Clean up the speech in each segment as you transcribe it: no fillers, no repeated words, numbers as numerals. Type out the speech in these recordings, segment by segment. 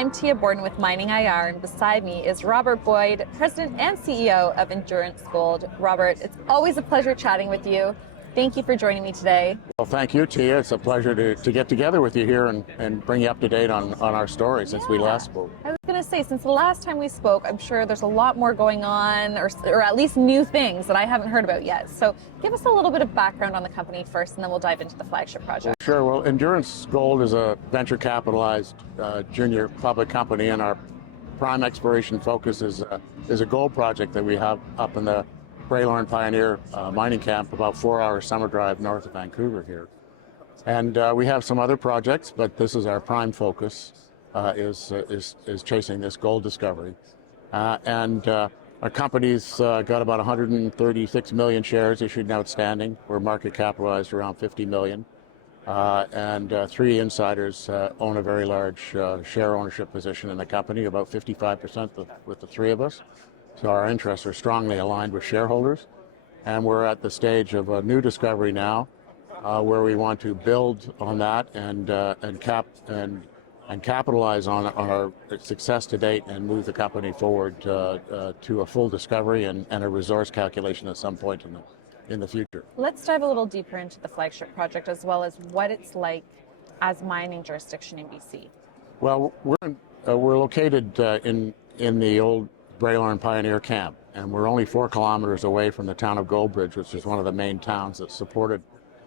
I'm Tia Borden with MiningIR, and beside me is Robert Boyd, President and CEO of Reliance Gold. Robert, it's always a pleasure chatting with you. Thank you for joining me today. Well, thank you, Tia. It's a pleasure to get together with you here and bring you up to date on our story since we last spoke. I was going to say, since the last time we spoke, I'm sure there's a lot more going on, or at least new things that I haven't heard about yet. So give us a little bit of background on the company first, and then we'll dive into the flagship project. Sure. Well, Reliance Gold is a venture capitalized junior public company, and our prime exploration focus is a gold project that we have up in the Bralorne Pioneer mining camp, about 4-hour summer drive north of Vancouver here. And we have some other projects, but this is our prime focus, is chasing this gold discovery. Our company's got about 136 million shares issued and outstanding. We're market capitalized around 50 million. And 3 insiders own a very large share ownership position in the company, about 55% with the 3 of us. So our interests are strongly aligned with shareholders, and we're at the stage of a new discovery now, where we want to build on that and capitalize on our success to date and move the company forward to a full discovery and a resource calculation at some point in the future. Let's dive a little deeper into the flagship project, as well as what it's like as mining jurisdiction in BC. Well, we're located in the old Bralorne Pioneer Camp, and we're only 4 kilometers away from the town of Gold Bridge, which is one of the main towns that supported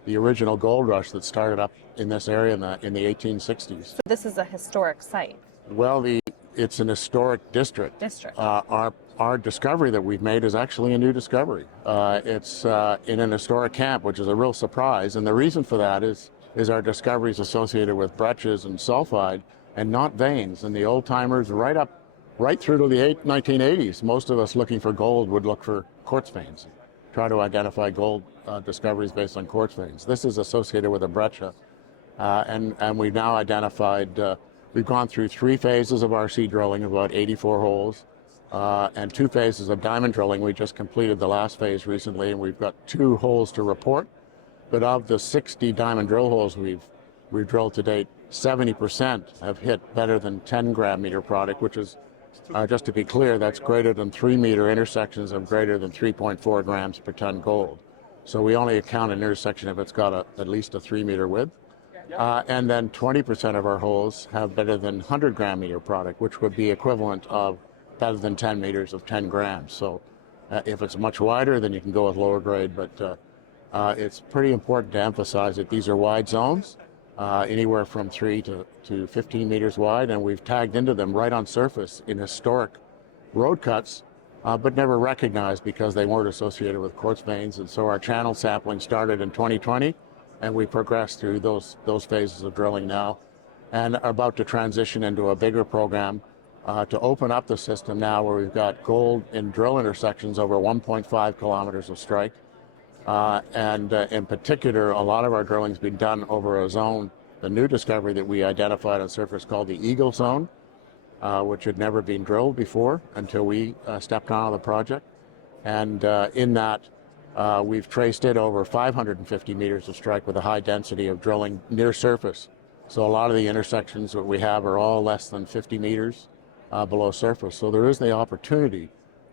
the original gold rush that started up in this area in the 1860s. So this is a historic site. Well, it's an historic district. Our discovery that we've made is actually a new discovery. It's in an historic camp, which is a real surprise, and the reason for that is our discovery is associated with breccias and sulfide and not veins. And the old timers right through to the 1980s, most of us looking for gold would look for quartz veins, try to identify gold discoveries based on quartz veins. This is associated with a breccia, and we've now identified, we've gone through 3 phases of RC drilling, about 84 holes, and 2 phases of diamond drilling. We just completed the last phase recently, and we've got 2 holes to report. But of the 60 diamond drill holes we've drilled to date, 70% have hit better than 10 gram meter product, which is, just to be clear, that's greater than 3 meter intersections of greater than 3.4 grams per ton gold. So we only account an intersection if it's got at least a 3 meter width. And then 20% of our holes have better than 100 gram meter product, which would be equivalent of better than 10 meters of 10 grams. So if it's much wider, then you can go with lower grade, but it's pretty important to emphasize that these are wide zones, anywhere from 3 to 15 meters wide, and we've tagged into them right on surface in historic road cuts, but never recognized because they weren't associated with quartz veins. And so our channel sampling started in 2020, and we progressed through those phases of drilling now, and are about to transition into a bigger program to open up the system now, where we've got gold in drill intersections over 1.5 kilometers of strike. And in particular, a lot of our drilling's been done over a zone, the new discovery that we identified on surface called the Eagle Zone, which had never been drilled before until we stepped on the project. And in that, we've traced it over 550 meters of strike with a high density of drilling near surface. So a lot of the intersections that we have are all less than 50 meters below surface. So there is the opportunity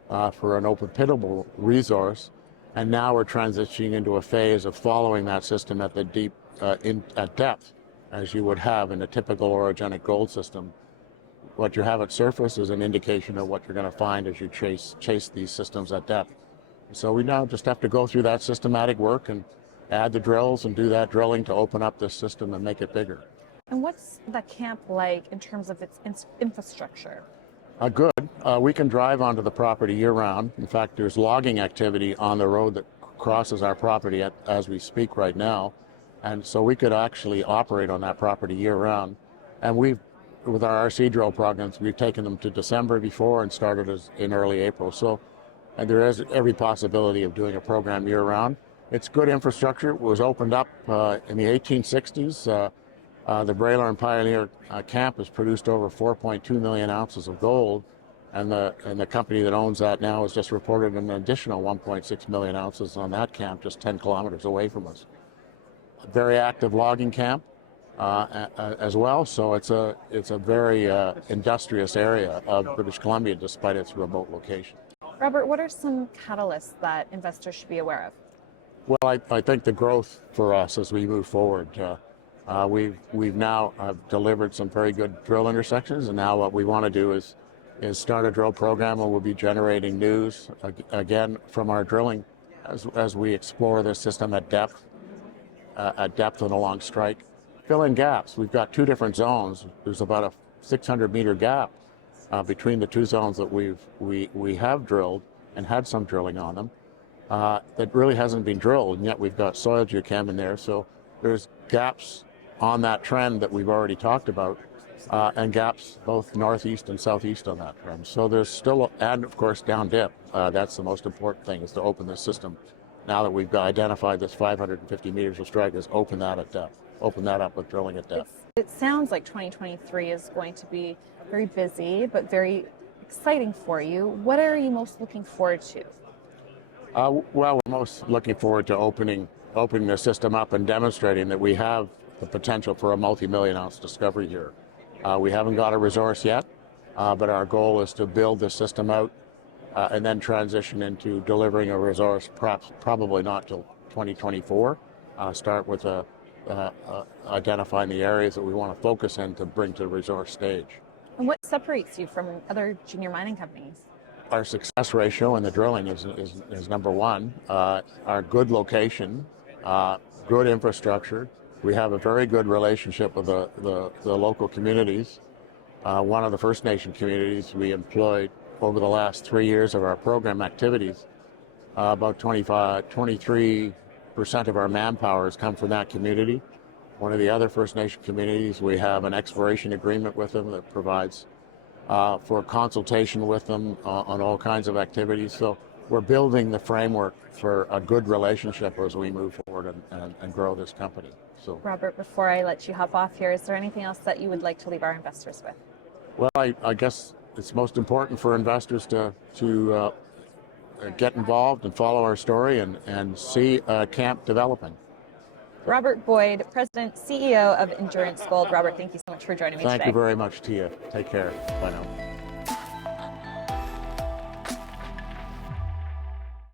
for an open pitable resource. And now we're transitioning into a phase of following that system at the at depth, as you would have in a typical orogenic gold system. What you have at surface is an indication of what you're going to find as you chase these systems at depth. So we now just have to go through that systematic work and add the drills and do that drilling to open up this system and make it bigger. And what's the camp like in terms of its infrastructure? Good. We can drive onto the property year-round. In fact, there's logging activity on the road that crosses our property as we speak right now. And so we could actually operate on that property year-round. And with our RC drill programs, we've taken them to December before and started in early April. So there is every possibility of doing a program year-round. It's good infrastructure. It was opened up in the 1860s. The Bralorne Pioneer camp has produced over 4.2 million ounces of gold, and the company that owns that now has just reported an additional 1.6 million ounces on that camp just 10 kilometers away from us. A very active logging camp. as well. So it's a very industrious area of British Columbia, despite its remote location. Robert, what are some catalysts that investors should be aware of? Well, I think the growth for us as we move forward, we've now delivered some very good drill intersections, and now what we want to do is start a drill program where we'll be generating news again from our drilling as we explore this system at depth and along strike. Fill in gaps. We've got two different zones. There's about a 600-meter gap between the two zones that we have drilled and had some drilling on them that really hasn't been drilled, and yet we've got soil geochem in there. So there's gaps on that trend that we've already talked about, and gaps both northeast and southeast on that trend. So there's still, and of course down dip. That's the most important thing, is to open this system. Now that we've identified this 550 meters of strike, is open that at depth. Open that up with drilling at depth. It sounds like 2023 is going to be very busy, but very exciting for you. What are you most looking forward to? Well, we're most looking forward to opening the system up and demonstrating that we have the potential for a multi-million ounce discovery here. We haven't got a resource yet, but our goal is to build the system out and then transition into delivering a resource, probably not till 2024. Start with identifying the areas that we want to focus in to bring to the resource stage. And what separates you from other junior mining companies? Our success ratio in the drilling is number one. Our good location, good infrastructure. We have a very good relationship with the local communities. One of the First Nation communities we employed over the last 3 years of our program activities. About 23% of our manpower has come from that community. One of the other First Nation communities, we have an exploration agreement with them that provides for consultation with them on all kinds of activities. So we're building the framework for a good relationship as we move forward and grow this company. So, Robert, before I let you hop off here, is there anything else that you would like to leave our investors with? well, I guess it's most important for investors to get involved and follow our story and see a camp developing. Robert Boyd, President, CEO of Endurance Gold. Robert, thank you so much for joining me today. Thank you very much, Tia. Take care. Bye now.